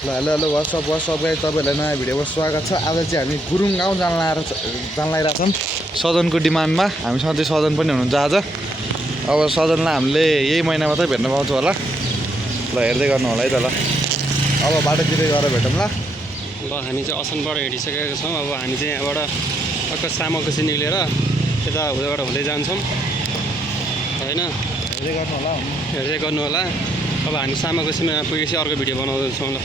ल hello hello WhatsApp guys, तपाईँहरूलाई नयाँ भिडियोमा स्वागत छ। आज चाहिँ हामी गुरुङ गाउँ जान लागिरहेछौँ सदनको डिमान्डमा। हामी सधैँ सदन पनि हुनुहुन्छ आज। अब सदनलाई हामीले यही महिना मात्रै भेट्न पाउँछौँ होला। ल हेर्दै गर्नु होला है त। ल अब बाटोतिर गएर भेटौँ ल। हामी चाहिँ असनबाट हिँडिसकेका छौँ। अब हामी चाहिँ यहाँबाट टक्क सामकुसी निक्लेर यता उताबाट हुँदै जान्छौँ होइन। हेर्दै गर्नु होला। अब हामी सामकुसीमा पुगेपछि अर्को भिडियो बनाउँदैछौँ। ल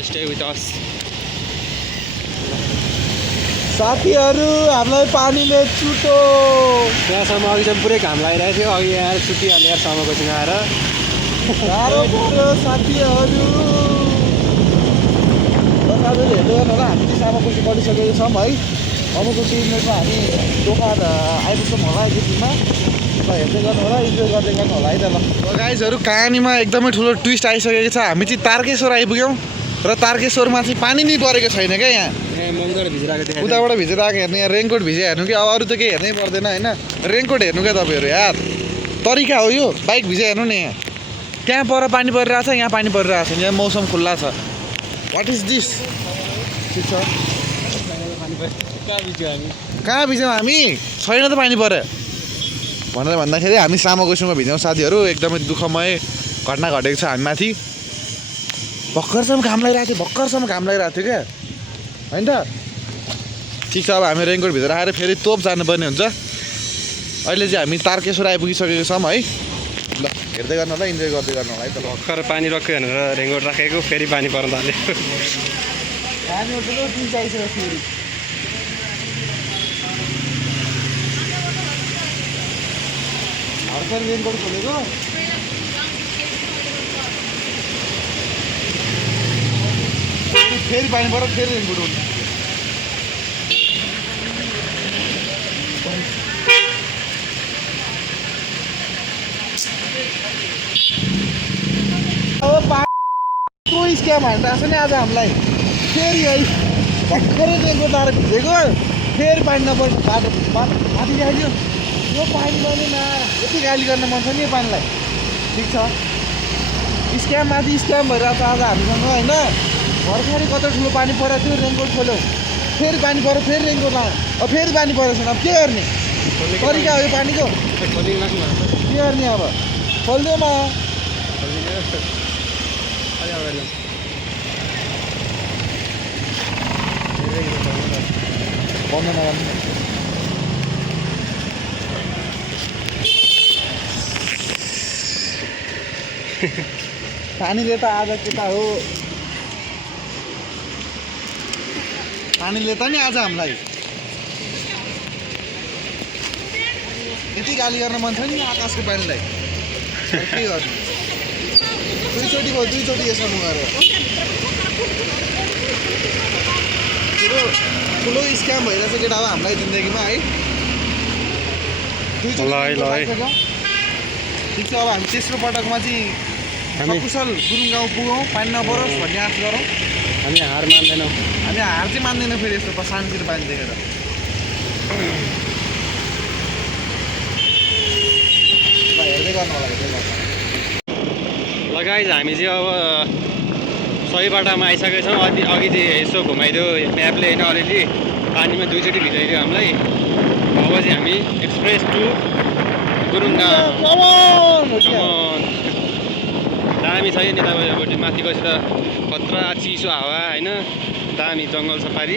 स्टे विथ अस। साथीहरू, हामीलाई पानीले चुटो। त्यहाँसम्म अघि चाहिँ पुरै घाम लागिरहेको थियो। अघि यहाँ छुट्टिहाल्यो सामकुसीमा आएर। साह्रो पऱ्यो साथीहरू। साथीहरू हेर्दै गर्नु होला। हामी चाहिँ सामकुसी पढिसकेको छौँ है। सामकुसी इन्जोयमा हामी दोकान आइपुग्छौँ होला एकछिनमा। ल हेर्दै गर्नु होला, इन्जोय गर्दै गर्नु होला है त। ल गाइजहरू, कहानीमा एकदमै ठुलो ट्विस्ट आइसकेको छ। हामी चाहिँ तारकेश्वर आइपुग्यौँ र तारकेश्वरमा चाहिँ पानी नै परेको छैन क्या। यहाँ उताबाट भिजेर आएको हेर्नु, यहाँ रेनकोट भिजे हेर्नु कि अब अरू त केही हेर्नै पर्दैन होइन। रेनकोट हेर्नु क्या तपाईँहरू, यार तरिका हो यो। बाइक भिजे हेर्नु नि, यहाँ त्यहाँ पर पानी परिरहेको छ, यहाँ पानी परिरहेको छ। यहाँ मौसम खुल्ला छ। What is this? ठिक छ। कहाँ भिज्यौँ हामी? छैन त पानी पऱ्यो भनेर भन्दाखेरि हामी सामकुसीमा भिज्यौँ साथीहरू। एकदमै दुःखमय घटना घटेको छ हामी माथि। भर्खरसम्म घाम लागिरहेको थियो, भर्खरसम्म घाम लागिरहेको थियो क्या होइन त। ठिक छ, अब हामी रेनकोट भित्र आएर फेरि तोप जानुपर्ने हुन्छ। अहिले चाहिँ हामी तारकेश्वर आइपुगिसकेको छौँ है। ल हेर्दै गर्नु होला, इन्जोय गर्दै गर्नु होला है त। भर्खर पानी रक्यो भनेर रेनकोट राखेको, फेरि पानी पर्न थाल्यो। पानी चाहिसक्यो फेरि। भर्खर रेनकोट खोलेको, फेरि पानी पर्यो, फेरि रेनकोट हुन्छ। अब पानीको स्क्याम हानिरहेको छ नि आज हामीलाई फेरि है। भर्खरै रेनकोट लाएर भिजेको, फेरि पानी नपर्ने बाटो माथि जाइदियो। यो पानीमा नि यति गाली गर्न मन छ नि यो पानीलाई। ठिक छ, स्क्याम माथि स्क्याम भइरहेको छ आज हामीसँग होइन। भर्खरै कत्रो ठुलो पानी परेको थियो, रेनकोट खोल्यो, फेरि पानी पऱ्यो, फेरि रेनकोट लायो, अब फेरि पानी परेको छैन। अब के गर्ने तरिका हो यो पानीको? के गर्ने अब? खोल्दैमा पानीले त आज केटा हो, पानीले त नि आज हामीलाई यति गाली गर्न मन छ नि आकाशको पानीलाई। के गर्नु? दुईचोटि भयो, दुईचोटि यसमा गरेर ठुलो स्क्याम भइरहेछ केटा अब हामीलाई जिन्दगीमा है। दुईचोटि। ठिक छ, अब हामी तेस्रो पटकमा चाहिँ सकुशल गुरुङ गाउँ पुगौँ, पानी नपरोस् भन्ने आश गरौँ। हामी हार मान्दैनौँ। हामी हार चाहिँ मान्दैनौँ फेरि यस्तो शान्तिर पानी देखेर। हेर्दै गर्नु होला, हेर्दै गर्नु। गाइस, हामी चाहिँ अब सही बाटोमा आइसकेको छौँ। अघि चाहिँ यसो घुमाइदियो म्यापले होइन, अलिअलि पानीमा दुईचोटि भिजाइदियो हामीलाई। अब चाहिँ हामी एक्सप्रेस टु गुरुङ गाउँ। दामी छ नि तपाईँपट्टि माथि गएपछि त खतरा चिसो हावा होइन, दामी जङ्गल सफारी।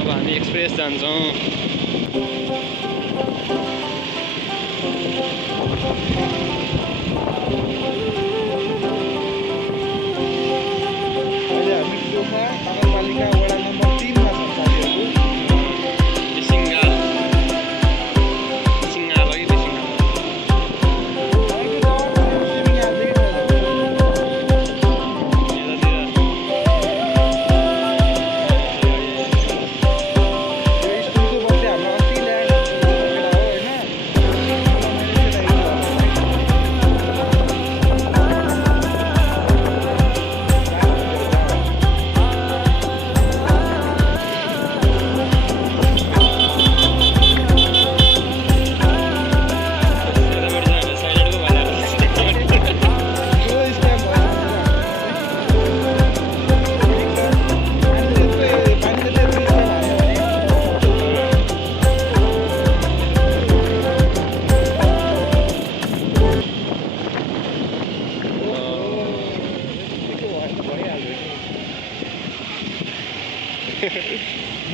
अब हामी एक्सप्रेस जान्छौँ। नगरपालिका वडा नम्बर 3 मा छौँ साथीहरू।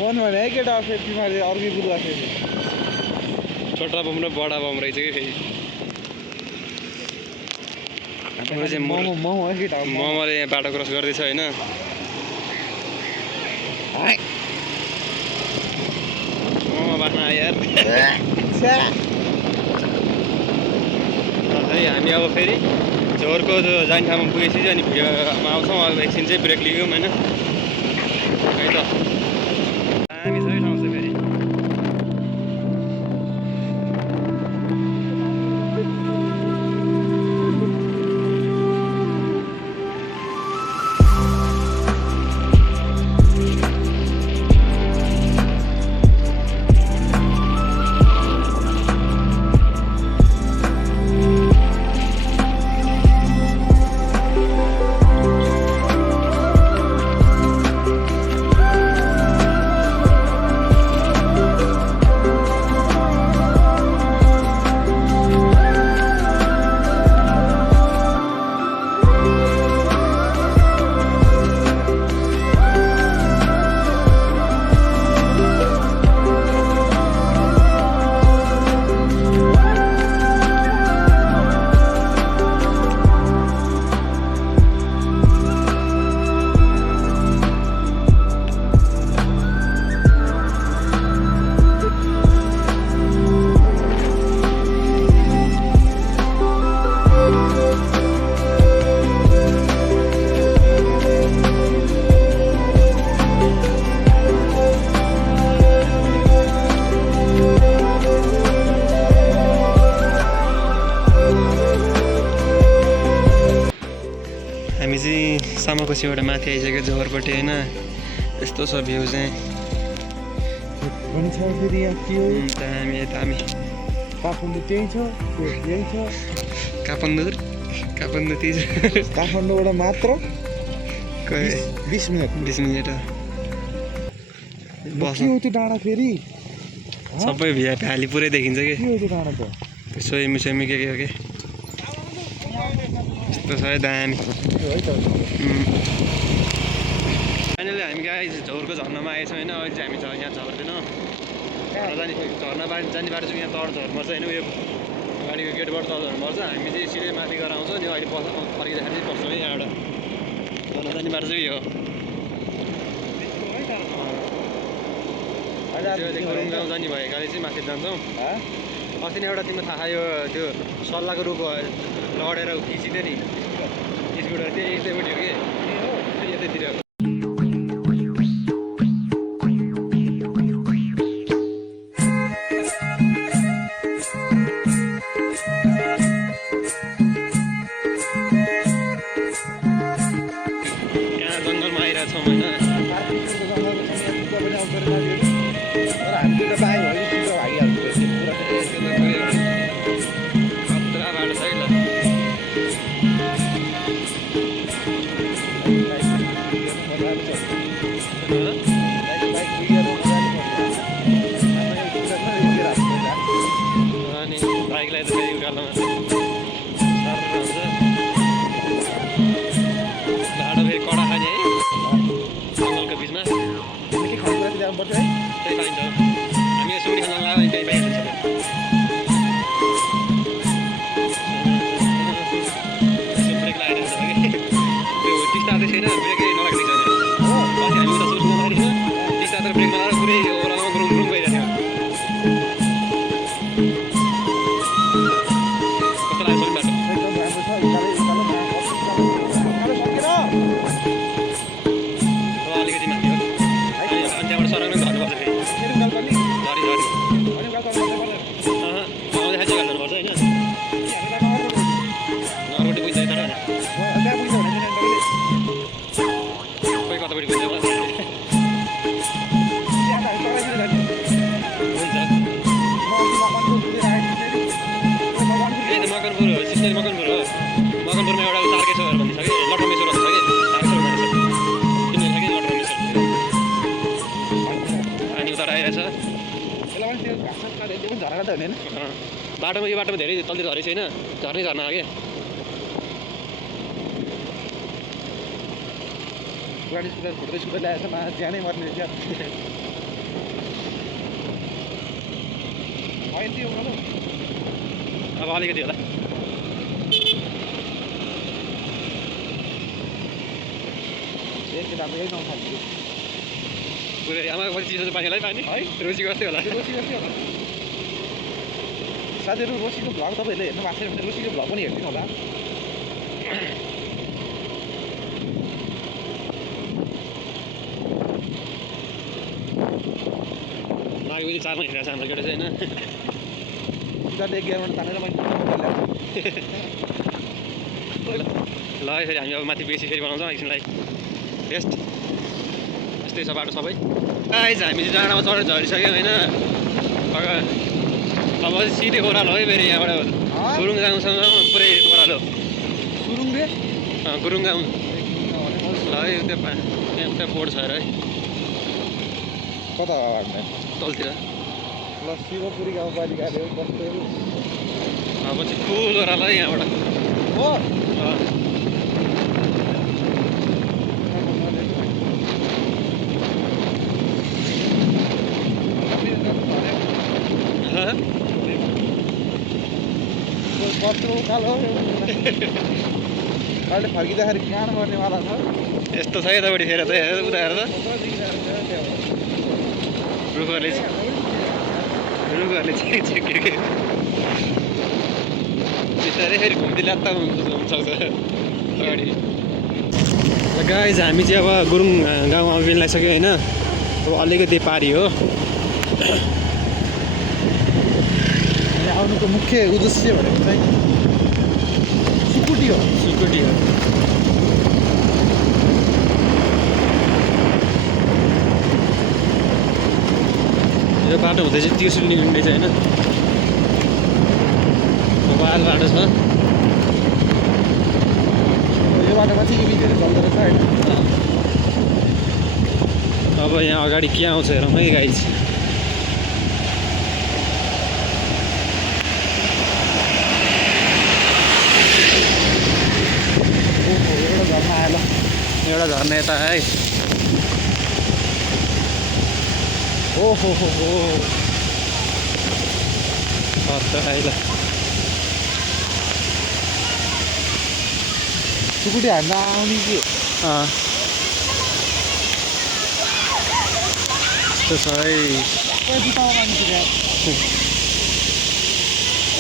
बन्द भने है केटा फेरि तिमीहरूले अर्कै बुरुवा फेरि छोटा बम र बडा बम रहेछ कि फेरि हाम्रो चाहिँ मोमो है केटा मोमोले यहाँ बाटो क्रस गर्दैछ होइन मोमो बाट्न आयो यार है हामी अब फेरि झोरको जो जाने ठाउँमा पुगेपछि चाहिँ अनि भिडियोमा आउँछौँ अब एकछिन चाहिँ ब्रेक लियौँ होइन है त हामी सबै ठाउँ छ फेरि हामी चाहिँ सामाकोसीबाट माथि आइसक्यो झोरपट्टि होइन यस्तो छ भ्यू चाहिँ फेरि यहाँ के हो हामी काठमाडौँ त्यही छ यही छ काठमाडौँ त्यही छ काठमाडौँबाट मात्र 20 मिनट 20 मिनट के हो त्यो डाँडा फेरि सबै भ्याली पुरै देखिन्छ कि के हो त्यो डाँडा त सोइमी के हो कि यस्तो छ है दामी फाइनली हामी गाई झोरको झर्नामा आएछौँ होइन अहिले चाहिँ हामी यहाँ झर्दैनौँ झर्ना बाटो जाने बाटो चाहिँ यहाँ तल झर्नुपर्छ होइन उयो गाडीको गेटबाट तल झर्नुपर्छ हामी चाहिँ सिधै माथि गएर आउँछौँ नि अहिले फर्किँदाखेरि चाहिँ बस्छौँ है यहाँबाट झर्ना जाने बाटो चाहिँ यो गुरुङ गाउँ जाने भएकाले चाहिँ माथि जान्छौँ अस्ति नै एउटा तिमीलाई थाहा यो त्यो सल्लाहको रुख लडेर खिचिँदै नि स्कुटर त्यही यतैपट्टि हो कि यतैतिर यहाँ जङ्गलमा आइरहेछौँ होइन बाइकलाई त फेरि उकालोमा बाटो फेरि कडा खाने है जङ्गलको बिचमा के खर्च जानुपर्छ है त्यही पाइन्छ हामी यो सुकुटी खान लाग्यो भने त्यही पाइहाल्छ ब्रेक लगाइरहेको छ कि त्यो टिस्टा चाहिँ छैन ब्रेकै नलागिदिएको छैन पछि हामी उता सुरु गर्दाखेरि टिस्टा त ब्रेक नलाएर पुरै ओह्रालोमा गुरुङ गुरुङ गइरहेको थियो मकनपुरमा एउटा तारकेश्वर भन्ने छ कि लटरमेश्वर भन्ने छ कि तारकेश्वर भन्ने छ तिमीहरू छ कि लटरमेश्वर पानी उता आइरहेछ बाटोमा यो बाटोमा धेरै तलतिर झरेको छैन झर्नै झर्ना हो कि गाडी सुधार फुट्दै ल्याएछ ज्यानै मर्ने रहेछ होइन त्यो उकालो अब अलिकति होला एक केटाको यही गाउँ थाल्यो पुरै आमा कति चिसो पानी होला है पानी है रोसी गर्थ्यो होला रोसी गर्थ्यो होला साथीहरू रोसीको भ्लग तपाईँहरूले हेर्नु भएको छैन भने रोसीको भ्लग पनि हेरिदिनु होला नागबेली 4 महिना हिँडेको छ हाम्रो केटा चाहिँ होइन उनीहरूले 11 मिनट तानेर मैले ल यसरी हामी अब माथि बेसी फेरि बनाउँछौँ एकछिनलाई बेस्ट यस्तै छ बाटो सबै गाइज हामी चाहिँ डाँडामा चढेर झरिसक्यौँ होइन अब सिधै ओह्रालो है फेरि यहाँबाट गुरुङ गाउँसँग पुरै ओह्रालो गुरुङ रे गुरुङ गाउँ ल है त्यहाँ बोर्ड छ अरे है कता भन्ने तलतिर ल शिवपुरी गाउँपालिकाले कस्तो अब चाहिँ ठुलो ओह्रालो है यहाँबाट हो कत्रो उकालो अहिले फर्किँदाखेरि कहाँ गर्नेवाला छ यस्तो छ यतापट्टि फेर त उता हेर त रुखहरूले चाहिँ के बिस्तारै फेरि घुम्दै लात्ता हुनसक्छ अगाडि गाइज हामी चाहिँ अब गुरुङ गाउँमा आउनु लागिसक्यो होइन अब अलिकति पारी हो आउनुको मुख्य उद्देश्य भनेको चाहिँ सिक्युरिटी हो यो बाटो हुँदै चाहिँ तिर्सुल निस्किँदैछ होइन वाल बाटो छ यो बाटोमा चाहिँ इभिजहरू चल्दो रहेछ होइन अब यहाँ अगाडि के आउँछ हेरौँ है गाइज एउटा झर्ना यता है ओहो हो आइला सिक्युरिटी हान्न आउने कि यस्तो छ है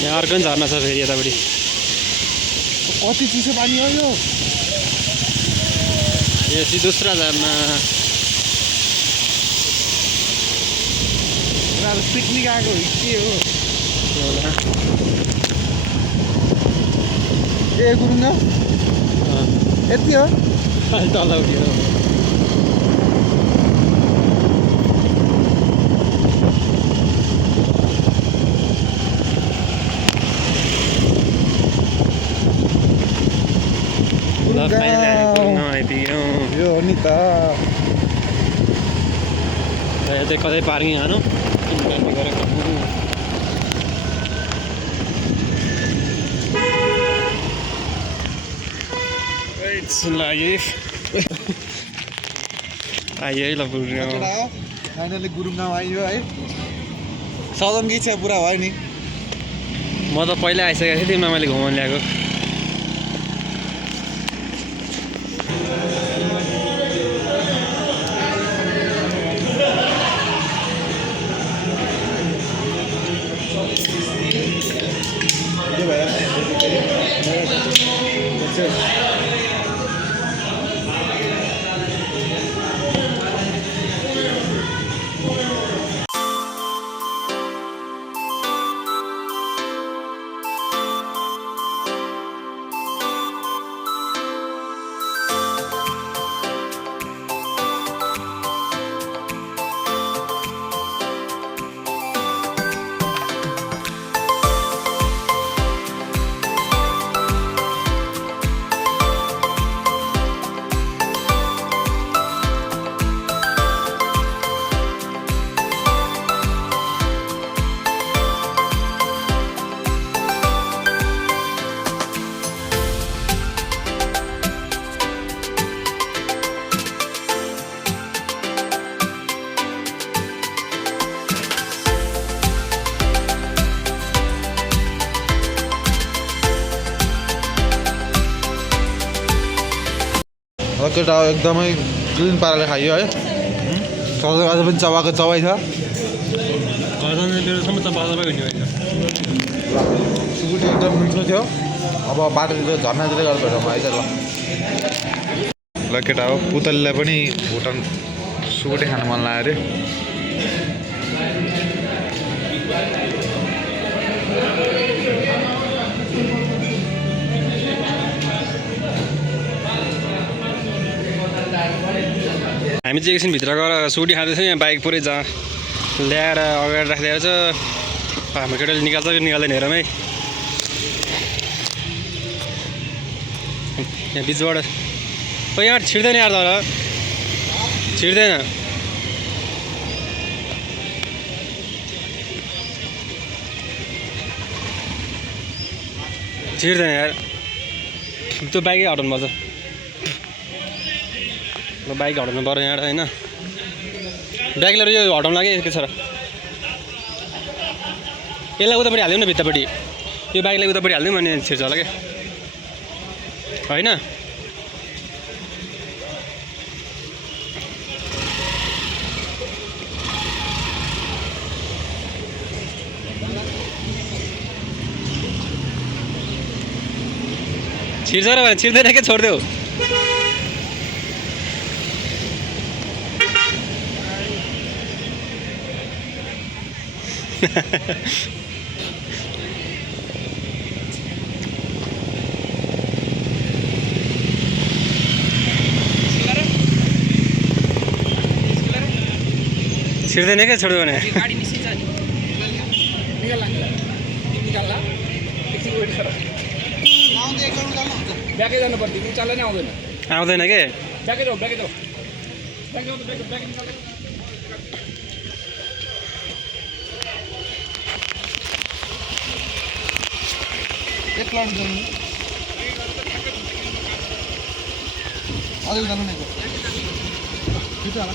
यहाँ अर्को पनि झर्ना छ फेरि यतापट्टि कति चिसो पानी हो यो चाहिँ दोस्रो झर्ना पिकनिक आएको हो के हो ए गुरुङ यति हो तल उठ्यो यो हो नि त यतै कतै पार्किङ हानु गरेको आइए है ल फाइनली गुरुङ गाउँ आइयो है सदनको इच्छा पुरा भयो नि म त पहिला आइसकेको थिएँ तिमीलाई मैले घुमाउनु ल्याएको रकेट एकदमै क्लिन पाराले खाइयो है। अझ पनि चबाएको चबाइ छ। सुकुटी एकदम मिठो थियो। अब बाटोतिर झर्नातिर गएर भेटौँ है त ल। ल केटा हो पुतलीलाई पनि भुटान सुकुटी खानु मन लाग्यो अरे। हामी चाहिँ एकछिन भित्र गएर सुकुटी खाँदैछौँ। यहाँ बाइक पुरै जहाँ ल्याएर अगाडि राखिदिएर चाहिँ हाम्रो केटाले निकाल्छ कि निकाल्दैन हेरौँ है। यहाँ बिचबाट यहाँ छिर्दैन यार तर छिर्दैन। छिर्दैन यार त्यो बाइकै हटाउनु पर्छ। बाइक हटाउनु पऱ्यो यहाँ होइन ब्याग लिएर यो हटाउनु लाग्यो के छ र यसलाई उतापट्टि हालिदिउँ न भित्तापट्टि यो बाइकलाई उतापट्टि हालिदिउँ अनि छिर्छ होला क्या होइन। छिर्छ र भने छिर्दैन क्या छोडिदेऊ। छिर्दैन क्या छोडिदियो भने गाडी निस्किन्छ नि निकाल्ला निकाल्ला एकछिन वेट गर ब्याकै जानु पर्छ निकाल्ला नै आउँदैन आउँदैन के ब्याकै जाऊ ब्याकै जाऊ ब्याकै जाऊ ब्याकै निकाल्ला एक लाउन जानु अझै जानु नै छिटो होला।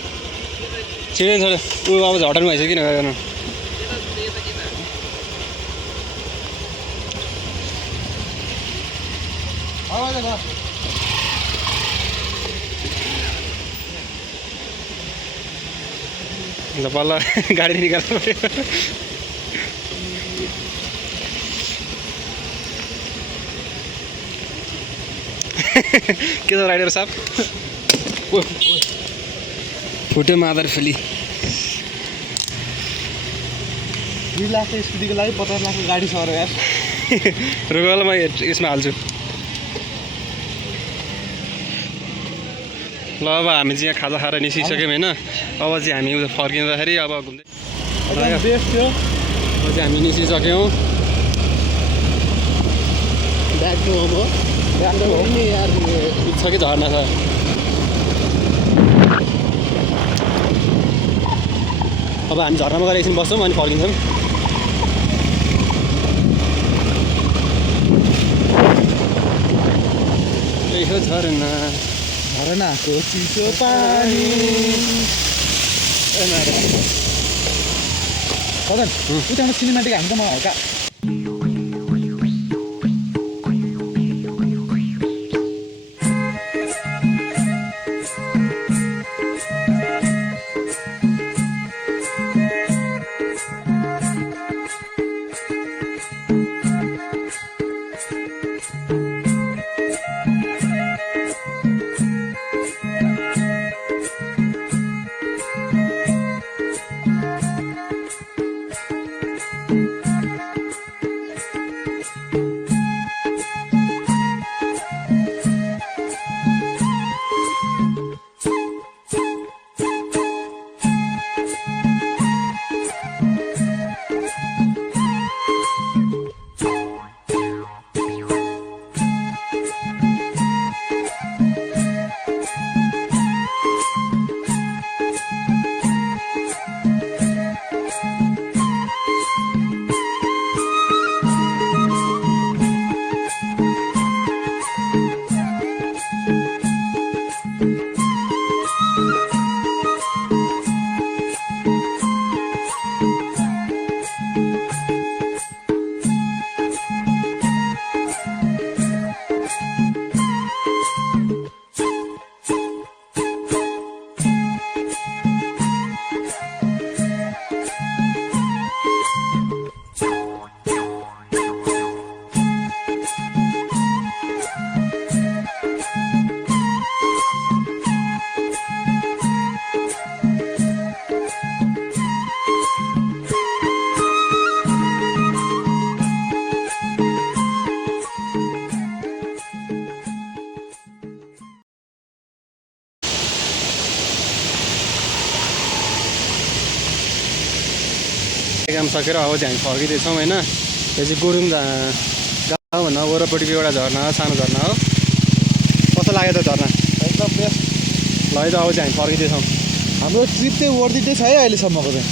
छिर्दैन छोड ऊ अब झटाउनु भइसक्यो किन गर्नु ल बल्ल गाडी निकाल्नु पऱ्यो। के छ राइडर साहब फुट्यो मादर फेली 2 लाखको स्कुटीको लागि 50 लाखको गाडी छ यार। रुगल म यसमा हाल्छु। ल अब हामी चाहिँ यहाँ खाजा खाएर निस्किसक्यौँ होइन। अब चाहिँ हामी उता फर्किँदाखेरि अब घुम्दै बेस्ट थियो। अब चाहिँ हामी निस्किसक्यौँ। ब्यागको अब ब्यागको हो नि यार छ कि झर्ना छ। अब हामी झर्नामा गएर एकछिन बस्छौँ अनि फर्किन्छौँ। यही हो झरना झरनाको चिसो पानी। कदन उताबाट सिनेमेटिक हामी त मलाई हल्का काम सकेर अब चाहिँ हामी फर्किँदैछौँ होइन। यो चाहिँ गुरुङ गाउँभन्दा वरपट्टिको एउटा झरना हो, सानो झरना हो। कस्तो लाग्यो त झरना? एकदम बेस्ट। ल है त अब चाहिँ हामी फर्किँदैछौँ। हाम्रो ट्रिप चाहिँ वर्दितै छ है अहिलेसम्मको चाहिँ।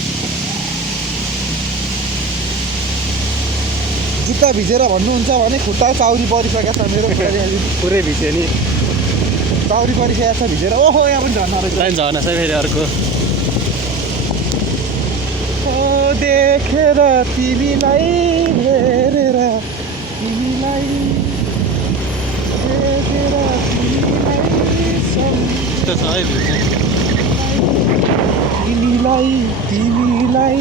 जुत्ता भिजेर भन्नुहुन्छ भने खुट्टा चाउरी परिसकेको छ मेरो। पुरै भिज्यो नि, चाउरी परिसकेको छ भिजेर। ओहो यहाँ पनि झर्ना रहेछ। लाइन झर्ना छ फेरि अर्को। ओ देखेर तिमीलाई हेरेर तिमीलाई देखेर तिमीलाई त्यो छ है भिज्यो। तिमीलाई तिमीलाई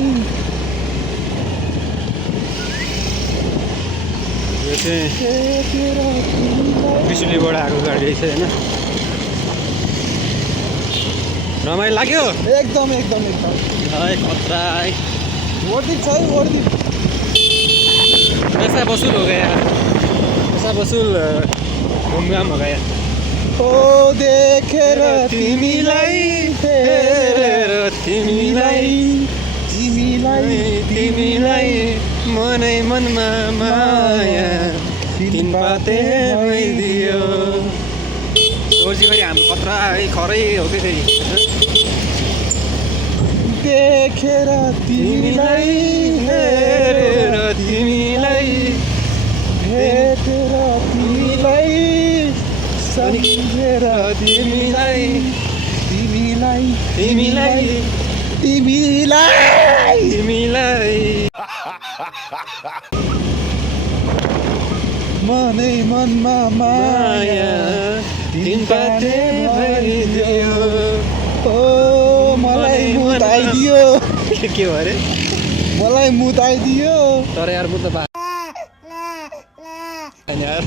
यो चाहिँ देखेर तिमीलाई। बिजुलीबाट आएको गाडी रहेछ होइन। रमाइलो लाग्यो एकदम एकदम एकदम है खतरा है। वर्दित छ है वर्दित। पैसा वसुल हो गया, पैसा वसुल घुमघाम हो गया। ओ देखेर तिमीलाई हेरेर तिमीलाई तिमीलाई तिमीलाई मनै मनमा माया तिन पाते भइदियो। सोची फेरि हाम्रो खतरा है खरै हो कि फेरि। देखेर तिमीलाई हेरेर तिमीलाई भेटेर तिमीलाई सम्झेर तिमीलाई तिमीलाई तिमीलाई तिमीलाई तिमीलाई मनै मनमा माया तिन पाते भइदियो। ओ मलाई मुताइदियो, के भयो अरे? मलाई मुताइदियो। तर यार मुद्दा पा यार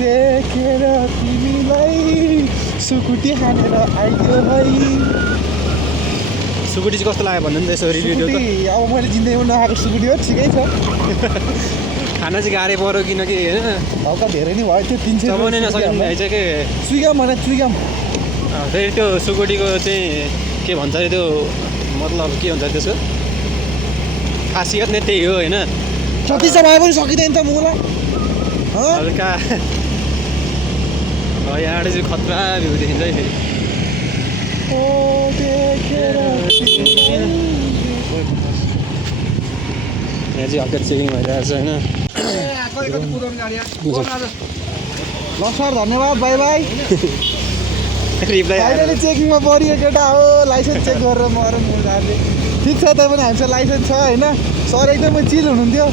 देखेर तिमीलाई सुकुटी खानेर आइदियो है। सुकुटी चाहिँ कस्तो लाग्यो भन्नु नि त यसो रिभ्यू दियो त। सुकुटी अब मैले जिन्दगीमा नखाएको सुकुटी हो, ठिकै छ। खाना चाहिँ गाह्रै पऱ्यो किनकि होइन हल्का धेरै नै भयो त्यो 300 चबाउनै नसक्ने भएछ कि। चुइगाम भने चुइगाम। फेरि त्यो सुकुटीको चाहिँ के भन्छ अरे त्यो मतलब के भन्छ त्यसको खासियत नै त्यही हो होइन। जति चबाए पनि सकिँदैन त मुला। हल्का यहाँबाट चाहिँ खतरा भ्यू देखिन्छ है फेरि। ओ देखेर तिमीलाई। यहाँ चाहिँ हल्का चेकिङ भइरहेको छ होइन। ल सर धन्यवाद, बाई बाई। रिप्लाई फाइनली चेकिङमा परियो केटा हो। लाइसेन्स चेक गरेर मर मुलाले। ठिक छ, तै पनि हामीसँग लाइसेन्स छ होइन। सर एकदमै चिल हुनुहुन्थ्यो।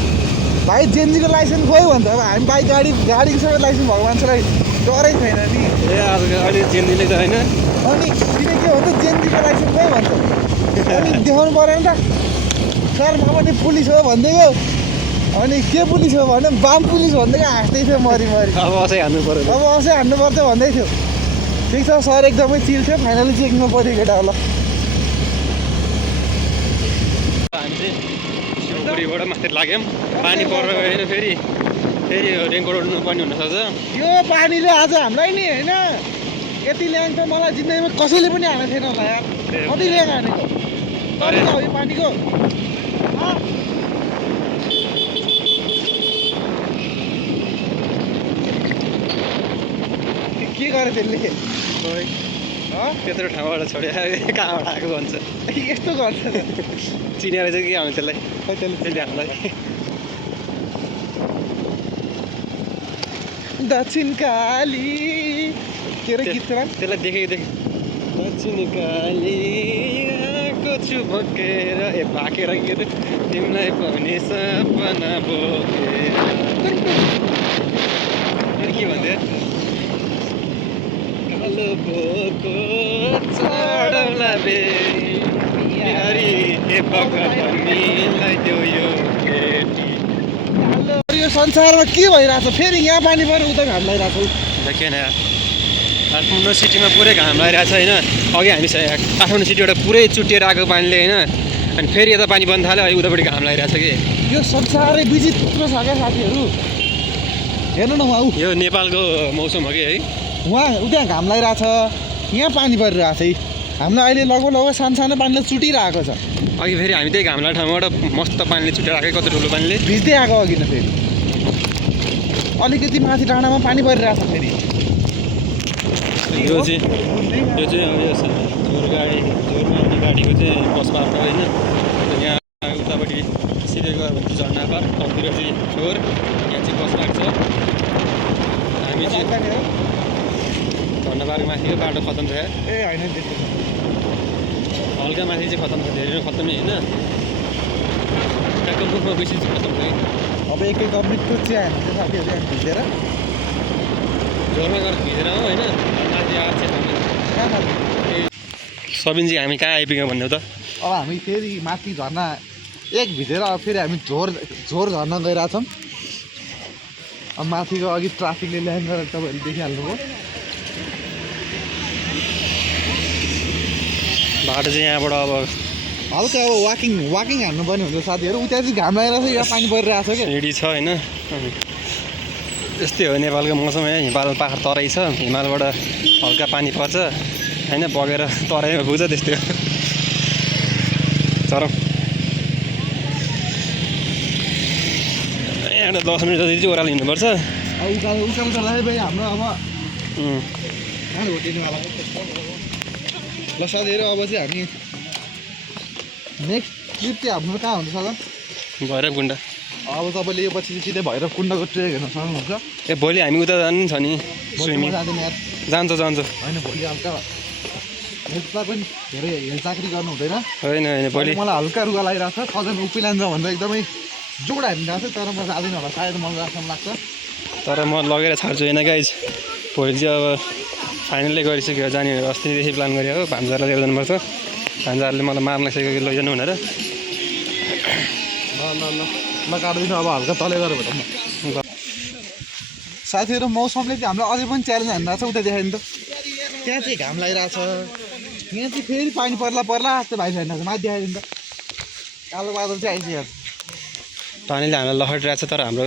भाइ जेएनजीको लाइसेन्स खोइ भन्छ। अब हामी बाइक गाडीको सबै लाइसेन्स भएको मान्छेलाई डरै छैन नि। ए अहिले जेन्जीले त होइन। अनि किन के भन्छ जेएनजीको लाइसेन्स खोइ भन्छ। अनि देखाउनु परेन त। सर म पनि पुलिस हो भनिदिएको। अनि के पुलिस हो भने बाम पुलिस भनिदिएको। हाँस्दै थियो मरि अब असै हान्नु पऱ्यो। अब असै हान्नुपर्छ भन्दै थियो। ठिक छ सर एकदमै चिल थियो। फाइनली चेकिङमा पऱ्यो केटा होला। हामी चाहिँ सिलगढीबाट माथि लाग्यौँ। पानी परेर होइन फेरि रेनकोट उड्नु पर्ने हुनसक्छ। यो पानीले आज हामीलाई नि होइन यति ल्याङ त मलाई जिन्दगीमा कसैले पनि हानेको थिएन होला यार। कति ल्याङ हानेको हो यो पानीको। के गरे त्यसले? त्यत्रो ठाउँबाट छोड्यो कहाँबाट आएको भन्छ। यस्तो गर्छ चिनेर चाहिँ के हामी त्यसलाई खै त्यसले त्यसले हामीलाई दक्षिण काली के अरे गीत छ त्यसलाई देखेको दक्षिण काली आएको छु भकेर भाकेर के अरे तिमीलाई पनि सपना बोकेर के भन्थ्यो कालो बोको चढौला बेरी हे भगवान मिलाई देऊ यो केटी। यो संसारमा के भइरहेछ? फेरि यहाँ पानी परेर उता घाम लगाइरहेको छ। किन काठमाडौँ सिटीमा पुरै घाम लगाइरहेको छ होइन। अघि हामी काठमाडौँ सिटीबाट पुरै चुटिएर आएको पानीले होइन। अनि फेरि यता पानी बन्द थाल्यो, अहिले उतापट्टि घाम लगाइरहेको छ कि। यो संसारै विचित्र छ क्या साथीहरू। हेर्नु न उहाँ यो नेपालको मौसम हो कि है। उहाँ उता घाम लगाइरहेछ, यहाँ पानी परिरहेछ है। हामीलाई अहिले लगभग सानो सानो पानीले चुटिरहेको छ। अघि फेरि हामी त्यही घाम लाग्ने ठाउँबाट मस्त पानीले छुटेर आएकै कति ठुलो पानीले भिज्दै आएको अघि न फेरि अलिकति माथि डाँडामा पानी परिरहेको छ फेरि यो चाहिँ अब यो जोर मार्ने गाडीको चाहिँ बस पार्क होइन यहाँ उतापट्टि सिधै गयो भने चाहिँ झर्ना पार्क तलतिर चाहिँ जोर यहाँ चाहिँ बस पार्क छ हामी चाहिँ झर्ना पार्क माथिको बाटो खतम छ ए होइन त्यस्तो हल्का माथि चाहिँ खतम छ धेरै नै खतमै होइन ट्याक्टर रुखमा बेसी चाहिँ खतम छ कि अब एक एक अमृतको चिया हाल्नु चाहिँ साथीहरू यहाँ भिजेर जोरमा गएर भिजेर हो होइन माथि आएको कहाँ सबिनजी हामी कहाँ आइपुग्यौँ भन्नु त अब हामी फेरि माथि झर्ना एक भिजेर अब फेरि हामी झोर झर्न गइरहेछौँ अब माथिको अघि ट्राफिकले ल्याइन गरेर तपाईँहरूले देखिहाल्नुभयो बाटो चाहिँ यहाँबाट अब हल्का अब वाकिङ हान्नुपर्ने हुन्छ साथीहरू उता चाहिँ घाम लागेर चाहिँ यहाँ पानी परिरहेको छ क्या सिँढी छ होइन यस्तै हो नेपालको मौसम है हिमाल पाहाड तराई छ हिमालबाट हल्का पानी पर्छ होइन बगेर तराईमा पुग्छ त्यस्तै हो चरम यहाँबाट 10 मिनट जति चाहिँ ओह्रालो हिँड्नुपर्छ अब उकालो गर्दाखेरि भाइ हाम्रो अब कहाँ होटेलवाला ल साथीहरू अब चाहिँ हामी नेक्स्ट ट्रिप चाहिँ हाम्रो कहाँ हुन्छ सर भैरव कुण्ड अब तपाईँले यो पछि सिधै भैरव कुण्डको ट्रेक हेर्न सक्नुहुन्छ ए भोलि हामी उता जानु छ नि स्विमिङ जाँदैन यार जान्छ होइन भोलि हल्का हेल्थलाई पनि धेरै हेलचाक्री गर्नु हुँदैन होइन भोलि मलाई हल्का रुगा लागिरहेको छ सजन उपिलान्छ भनेर एकदमै जोड हानिरहेको छ तर म जाँदैन होला सायद मलाई जहाँसम्म लाग्छ तर म लगेर छाड्छु होइन गाइज भोलि चाहिँ अब फाइनलै गरिसक्यो जाने अस्तिदेखि प्लान गरेको भान्जारलाई लिएर जानुपर्छ भान्जारले मलाई मार्न सकेको कि लैजानु भनेर ल काट्दिनँ अब हल्का तलै गरेर भेटौँ न साथीहरू मौसमले चाहिँ हामीलाई अझै पनि च्यालेन्ज हानिरहेको छ उता देखायो नि त त्यहाँ चाहिँ घाम लागिरहेको छ यहाँ चाहिँ फेरि पानी पर्ला जस्तो भइसकेको छ माथि देखाइदिनु त कालो बादल चाहिँ आइसक्यो पानीले हामीलाई लखटिरहेको छ तर हाम्रो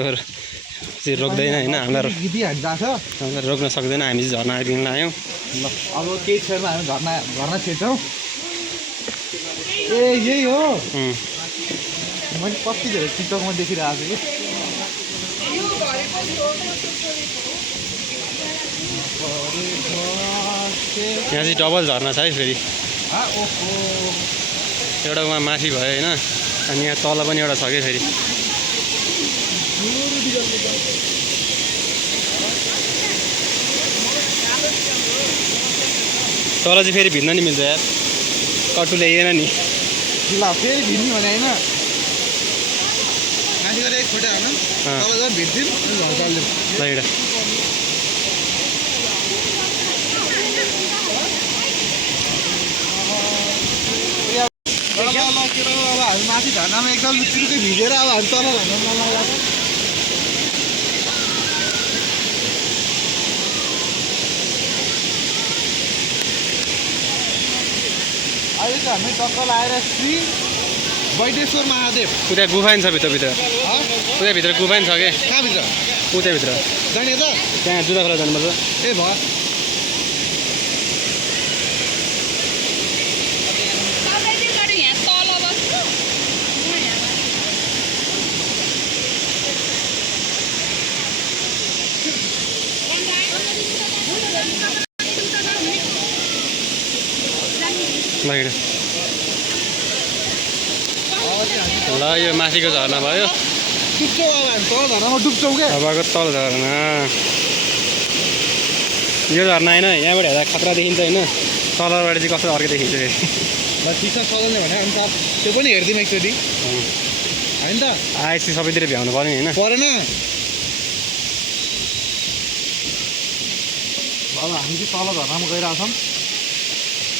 चाहिँ रोक्दैन होइन हामीलाई गीती हानिरहेको छ हामीलाई रोक्न सक्दैन हामी चाहिँ झर्ना आइपुग्न आयौँ ल अब केही छैन हामी घरमा छिर्छौँ ए यही हो मैले कति धेरै टिकटकमा देखिरहेको छु कि यहाँ चाहिँ डबल झर्ना छ है फेरि ओहो एउटा उहाँ माथि भयो होइन अनि यहाँ तल पनि एउटा छ कि फेरि तल चाहिँ फेरि भिन्न नि मिल्छ यार कटु ल्याइएन नि ल फेरि भिड्ने भने होइन माथि गएर एक खुट्टा हाल्नु तल गएर भिड्दिउँ अनि घर चल्दिउँ ल एउटा अब हामी माथि झर्नामा एकदम लुचुरुकै भिजेर अब हामी तल झर्न नलाग्छ अहिले चाहिँ हामी टक्क लगाएर श्री वैदेश्वर महादेव उता गुफा नि छ भित्रभित्र उताभित्र गुफा नि छ क्या कहाँभित्र उताभित्र जाने त त्यहाँ जुत्ता खोला जानुपर्छ ए भयो ल यो माथिको झर्ना भयो डुब्छौँ अब हामी तल झर्नामा डुब्छौँ क्या अबको तल झर्ना यो झर्ना होइन यहाँबाट हेर्दा खतरा देखिन्छ होइन तलबाट चाहिँ कस्तो अर्कै देखिन्छ फेरि ल ठिक छ सजाउने भने अनुसार त्यो पनि हेरिदिउँ एकचोटि होइन त आएपछि सबैतिर भ्याउनु पऱ्यो नि होइन परेन अब हामी चाहिँ तल झर्नामा गइरहेछौँ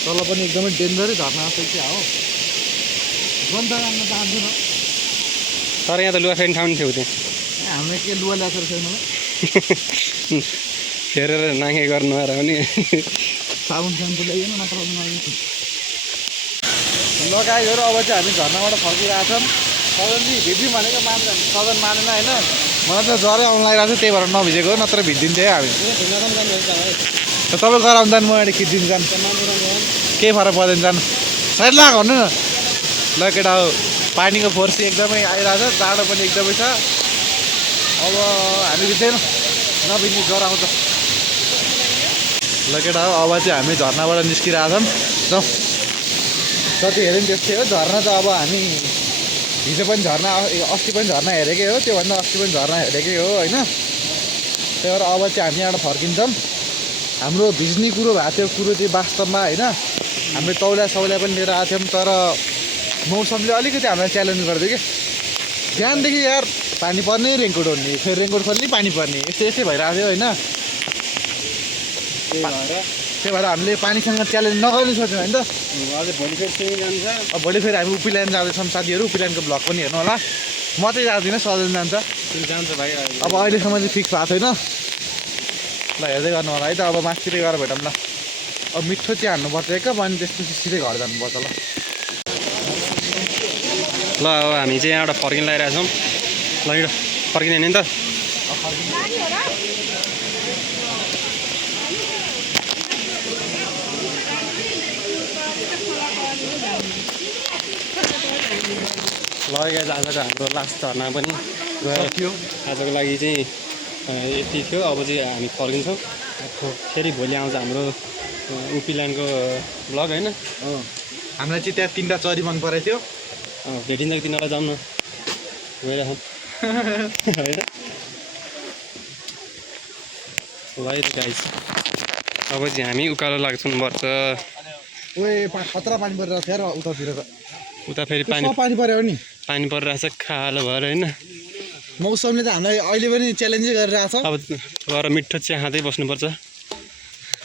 तल पनि एकदमै डेन्जरै झर्ना जस्तो क्या हो गन्त राम्रो चाहन्छु न तर यहाँ त लुगा फेर्ने ठाउँ नि थियो त्यहाँ हामीले के लुगा ल्याएको छैन मलाई फेरेर नाङ्गे गर्नु आएर पनि साबुन स्याम्पू ल्याइएन नत्र लगाइहरू अब चाहिँ हामी झर्नाबाट फर्किरहेछौँ सदन चाहिँ भिज्यौँ भनेको मान्दैन सदन मानेन होइन मलाई त ज्वरै आउनु लागिरहेको छ त्यही भएर नभिजेको नत्र भिजिदिन्थेँ हामी तपाईँ गराउनु जानु म अहिले खिचिदिनु जानु केही फरक पर्दैन जानु साइड लाग भन्नु न ल केटा हो पानीको फोर्स एकदमै आइरहेको छ जाडो पनि एकदमै छ अब हामी चाहिँ नबिग्ने ज्वरो आउँछ ल केटा हो अब चाहिँ हामी झर्नाबाट निस्किरहेछौँ जाउँ जति हेऱ्यो नि त्यस्तै हो झर्ना त अब हामी हिजो पनि झर्ना अस्ति पनि झर्ना हेरेकै हो त्योभन्दा अस्ति पनि झर्ना हेरेकै हो होइन त्यही भएर अब चाहिँ हामी यहाँबाट फर्किन्छौँ हाम्रो भिज्ने कुरो भएको थियो कुरो चाहिँ वास्तवमा होइन हामीले तौलिया सौलिया पनि लिएर आएको थियौँ तर मौसमले अलिकति हामीलाई च्यालेन्ज गरिदियो कि बिहानदेखि यार पानी पर्ने रेनकोट ओढ्ने फेरि रेनकोट खोल्ने पानी पर्ने यस्तै भइरहेको थियो होइन त्यही भएर हामीले पानीसँग च्यालेन्ज नगर्नु सोच्यौँ होइन त अझै भोलि फेरि त्यहीँ जान्छ अब भोलि फेरि हामी उपिल्यान जाँदैछौँ साथीहरू उपिल्यानको भ्लग पनि हेर्नु होला म चाहिँ जाँदिनँ सजन जान्छ जान्छ भाइ अब अहिलेसम्म चाहिँ फिक्स भएको छैन ल हेर्दै गर्नु होला है त अब मासतिर गएर भेटौँ ल अब मिठो चाहिँ हान्नुपर्छ एक कप अनि त्यसपछि सिधै घर जानुपर्छ ल ल अब हामी चाहिँ यहाँबाट फर्किन लगाइरहेको छौँ ल यो फर्किने नि त ल गाइस आजको हाम्रो लास्ट झर्ना पनि गयो आजको लागि चाहिँ यति थियो अब चाहिँ हामी फर्किन्छौँ फेरि भोलि आउँछ हाम्रो उपिल्यान्डको ब्लग होइन हामीलाई चाहिँ त्यहाँ 3टा चरी मन परेको थियो भेटिन्छ कि तिनीहरूलाई जाउँ न गइरहेछौँ होइन ल गाइस अब चाहिँ हामी उकालो लाग्छौँ पर्छ ओए खतरा पानी परिरहेको थियो र उतातिर त उता फेरि पानी पानी पऱ्यो नि पानी परिरहेछ खालो भएर होइन मौसमले त हामीलाई अहिले पनि च्यालेन्जै गरिरहेको छ अब गएर मिठो चिया खाँदै बस्नुपर्छ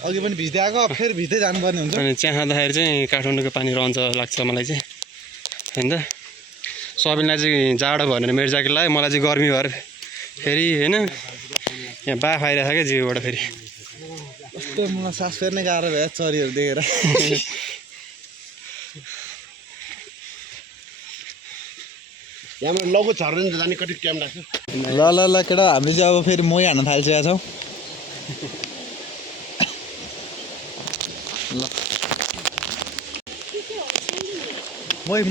अघि पनि भिज्दै आएको फेरि भिज्दै जानुपर्ने हुन्छ अनि चिया खाँदाखेरि चाहिँ काठमाडौँको पानी रहन्छ लाग्छ मलाई चाहिँ होइन त सबिनलाई चाहिँ जाडो भनेर मेरो ज्याकेट लगायो मलाई चाहिँ गर्मी भएर फेरि होइन यहाँ बाफ आइरहेको छ क्या जिउबाट फेरि कस्तो मलाई सास फेर्नै गाह्रो भयो चरीहरू देखेर यहाँबाट लघु झर्दैन जाने कति टाइम लाग्छ ल ल ल केटा हामी चाहिँ अब फेरि मै हान्न थालिसकेका छौँ ल मै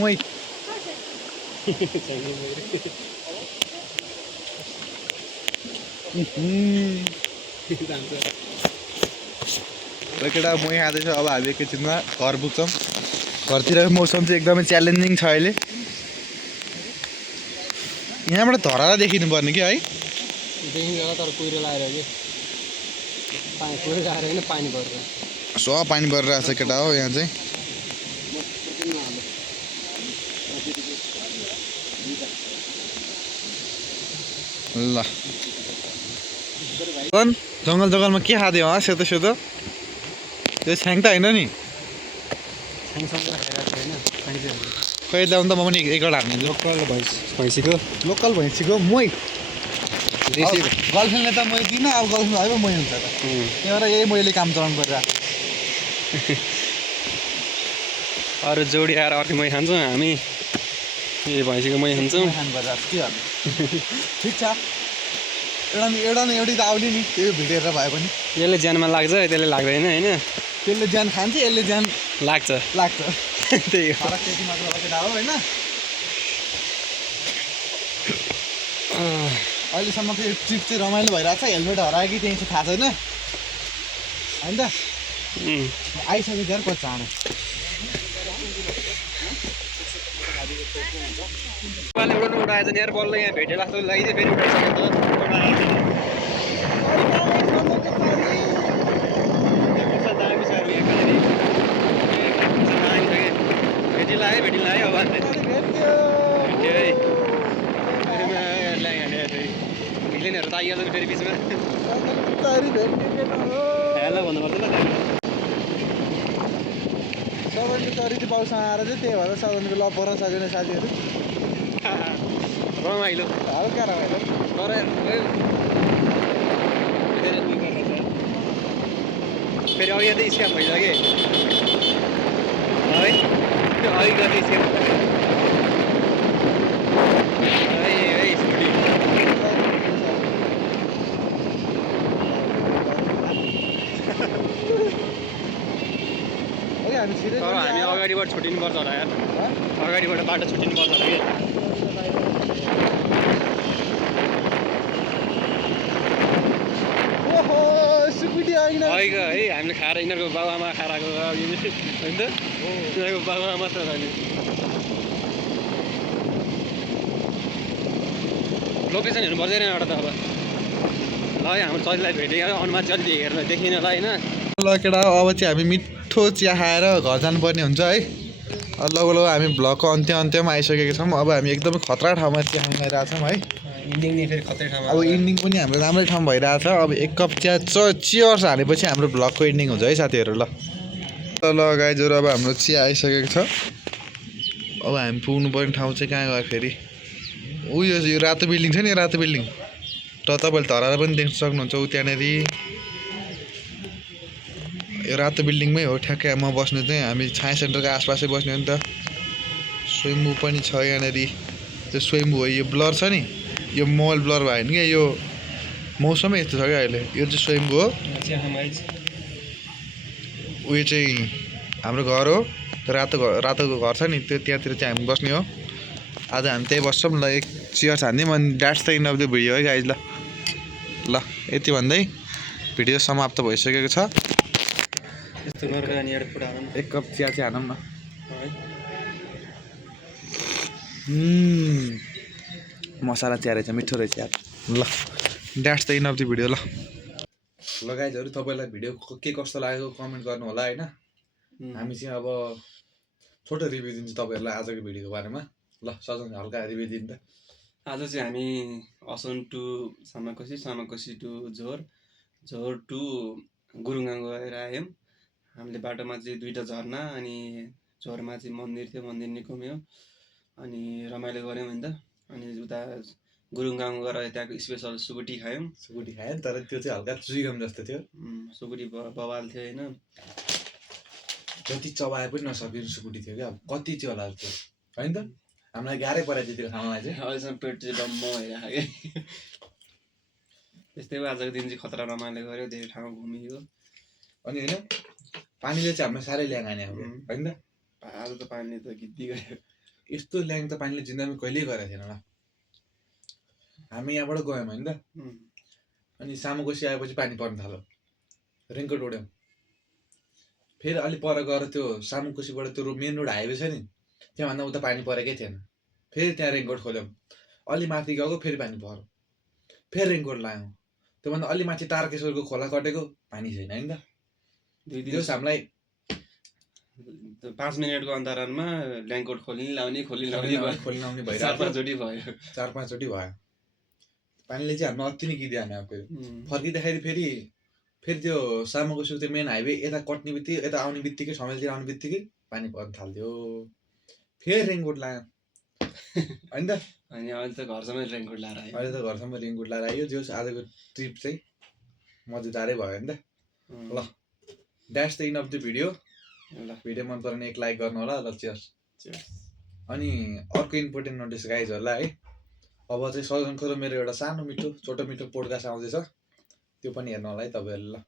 ल केटा मै खाँदैछ अब हामी एकैछिनमा घर पुग्छौँ घरतिर मौसम चाहिँ एकदमै च्यालेन्जिङ छ अहिले यहाँबाट धराला देखिनु पर्ने कि है देखिन्छ तर कुहिरो लगाएर कि कुहिरो लगाएर होइन पानी पर्छ सो पानी परिरहेको छ केटा हो यहाँ चाहिँ ल जङ्गल जङ्गलमा के खाँदियो सेतो सेतो त्यो छ्याङ त होइन नि खै ल्याउनु त म पनि एकवटा हानिदिन्छु लोकल भैँसीको लोकल भैँसीको मै गर्लफ्रेन्डले त मै दिनँ अब गर्लफ्रेन्ड भयो मै हुन्छ त त्यही भएर यही मैले काम चलाउनु परिरहेको अरू जोडी आएर अर्को मै खान्छौँ हामी यो भैँसीको मै खान्छौँ खानु परिरहेको के गर्नु ठिक छ एउटा न एउटी त आउने नि त्यो भिडियो हेरेर भए पनि यसले ज्यानमा लाग्छ त्यसले लाग्दैन होइन त्यसले ज्यान खान्छ यसले ज्यान लाग्छ त्यही हो फरक त्यति मात्र केटा हो होइन अहिलेसम्म चाहिँ ट्रिप चाहिँ रमाइलो भइरहेको छ हेलमेट हरायो कि त्यही चाहिँ थाहा छैन होइन त आइसक्यो यार कति चाँडो एउटा उठाएछ नि यार बल्ल यहाँ भेटेर जस्तो लागि फेरि उठाइसक्यो भेटी लाग्यो अब हिलेनहरू त आइहाल्छ फेरि बिचमा हेलो भन्नुपर्छ ल सदनको चरी चाहिँ बाउसँग आएर चाहिँ त्यही भएर सदनको ल पर सकेन साथीहरू रमाइलो हल्का रमाइलो तर फेरि अघि त स्क्याम भइसक्यो है त्यो अघि गर्दै स्क्याम है स्कुटी हामी छिटै तर हामी अगाडिबाट छुटिनुपर्छ होला यार अगाडिबाट बाटो छुटिनुपर्छ होला कि ओहो स्कुटी होइन अहिलेको है हामीले खाएर यिनीहरूको बाबुआमा खाएको होइन त यिनीहरूको बाबुआमा त अहिले लोकेसन हेर्नु पर्दैन एउटा त अब ल है हाम्रो चरीलाई भेटेँ अनुमान चाहिँ अलिक हेर्न देखिन होला होइन ल केटा अब चाहिँ हामी मिठो चिया खाएर घर जानुपर्ने हुन्छ है लगभग हामी भ्लगको अन्त्यमा आइसकेका छौँ अब हामी एकदमै खतरा ठाउँमा चिया खान गइरहेको छौँ है इन्डिङ नि फेरि खतरै ठाउँमा अब इन्डिङ पनि हाम्रो राम्रै ठाउँ भइरहेछ अब एक कप चिया चियर्स हालेपछि हाम्रो भ्लगको इन्डिङ हुन्छ है साथीहरू ल ल गाइजहरू अब हाम्रो चिया आइसकेको छ अब हामी पुग्नुपर्ने ठाउँ चाहिँ कहाँ गयो फेरि उयो यो रातो बिल्डिङ छ नि रातो बिल्डिङ त तपाईँले धराएर पनि देख्न सक्नुहुन्छ ऊ त्यहाँनिर यो रातो बिल्डिङमै हो ठ्याक्कै म बस्ने चाहिँ हामी छाया सेन्टरको आसपासै बस्ने हो नि त स्वयम्भू पनि छ यहाँनिर त्यो स्वयम्भू हो यो ब्लर छ नि यो मोबाइल ब्लर भयो नि क्या यो मौसमै यस्तो छ क्या अहिले यो चाहिँ स्वयम्भू हो उयो चाहिँ हाम्रो घर हो रातो घर छ नि त्यो त्यहाँतिर चाहिँ हामी बस्ने हो आज हामी त्यही बस्छौँ ल एक चियर हान्दिउँ अनि that's the and of the video है गाइज ल यति भन्दै भिडियो समाप्त भइसकेको छ एक कप चिया चाहिँ हानौँ न मसाला चिया रहेछ मिठो रहेछ यार ल that's the and of the video ल गाइजहरू तपाईँलाई भिडियो के कस्तो लागेको कमेन्ट गर्नु होला होइन हामी चाहिँ अब छोटो रिभ्यू दिन्छु तपाईँहरूलाई आजको भिडियोको बारेमा ल सजन हल्का रिभ्यू दिनु त आज चाहिँ हामी असोन टु सामाकोसी टु झोर टु गुरुङगाङ गएर आयौँ हामीले बाटोमा चाहिँ 2टा झरना अनि झोरमा चाहिँ मन्दिर थियो मन्दिर नि घुम्यो अनि रमाइलो गऱ्यौँ होइन त अनि उता गुरुङगाङ गएर त्यहाँको स्पेसल सुकुटी खायौँ तर त्यो चाहिँ हल्का चुइगम जस्तो थियो सुकुटी बवाल थियो होइन जति चबाए पनि नसकिने सुकुटी थियो क्या कति चाहिँ होला त्यो होइन त हामीलाई गाह्रै परेको थियो त्यो खानालाई चाहिँ अहिलेसम्म पेट चाहिँ डम्म भइरहेको क्या त्यस्तै हो आजको दिन चाहिँ खतरा रमाइलो गऱ्यो धेरै ठाउँ घुमियो अनि होइन पानीले चाहिँ हामीलाई साह्रै ल्याङ हाने होइन त आज त पानीले त गिद्दी गयो यस्तो ल्याङ त पानीले जिन्दगीमा कहिल्यै गरेको थिएन होला हामी यहाँबाट गयौँ होइन त अनि सामाकोसी आएपछि पानी पर्न थाल्यो रेनकोट उड्यौँ फेरि अलिक पर गएर त्यो सामाकोसीबाट त्यो मेन रोड हाइवे छ नि त्यहाँभन्दा उता पानी परेकै थिएन फेरि त्यहाँ रेनकोट खोल्यौँ अलि माथि गएको फेरि पानी पऱ्यो फेरि रेनकोट लगायौँ त्योभन्दा अलि माथि तारकेश्वरको खोला कटेको पानी छैन होइन त त्यो हामीलाई 5 मिनटको अन्तरालमा रेनकोट खोलिलाउने खोलिलाउने भइरहेको 4-5 चोटि भयो 4-5 चोटि भयो पानीले चाहिँ हामीलाई अति नै गिदिहाल्ने अब फर्किँदाखेरि फेरि त्यो सामाकोसी त्यो मेन हाइवे यता कट्ने बित्तिकै यता आउने बित्तिकै समेलतिर आउने बित्तिकै पानी पर्न थाल्थ्यो फेरि रेनकोट लगायो होइन त अनि अहिले त घरसम्म रेनकोट लाएर आयो अहिले त घरसम्म रेनकोट लाएर आयो जो आजको ट्रिप चाहिँ मजेदारै भयो नि त ल that's the and of the video ल भिडियो मन पराउने एक लाइक गर्नु होला ल चियर्स अनि अर्को इम्पोर्टेन्ट नोटिस गाइजहरूलाई है अब चाहिँ सजनको र मेरो एउटा सानो मिठो छोटो मिठो पोडकास्ट आउँदैछ त्यो पनि हेर्नु होला है तपाईँहरूले ल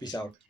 पिस आउट